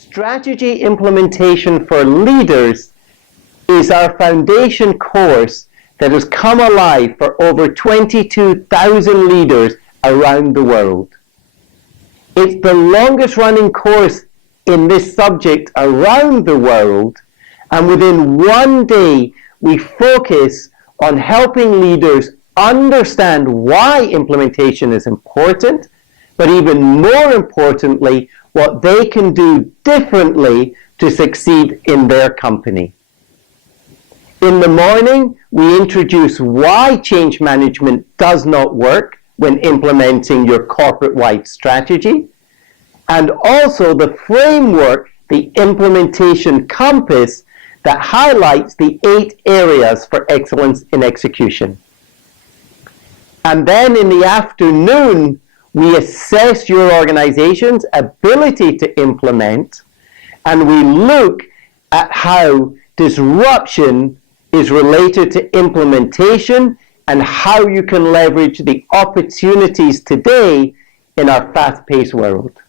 Strategy Implementation for Leaders is our foundation course that has come alive for over 22,000 leaders around the world. It's the longest running course in this subject around the world, and within one day we focus on helping leaders understand why implementation is important, but even more importantly, what they can do differently to succeed in their company. In the morning, we introduce why change management does not work when implementing your corporate-wide strategy, and also the framework, the implementation compass, that highlights the 8 areas for excellence in execution. And then in the afternoon, we assess your organization's ability to implement, and we look at how disruption is related to implementation and how you can leverage the opportunities today in our fast-paced world.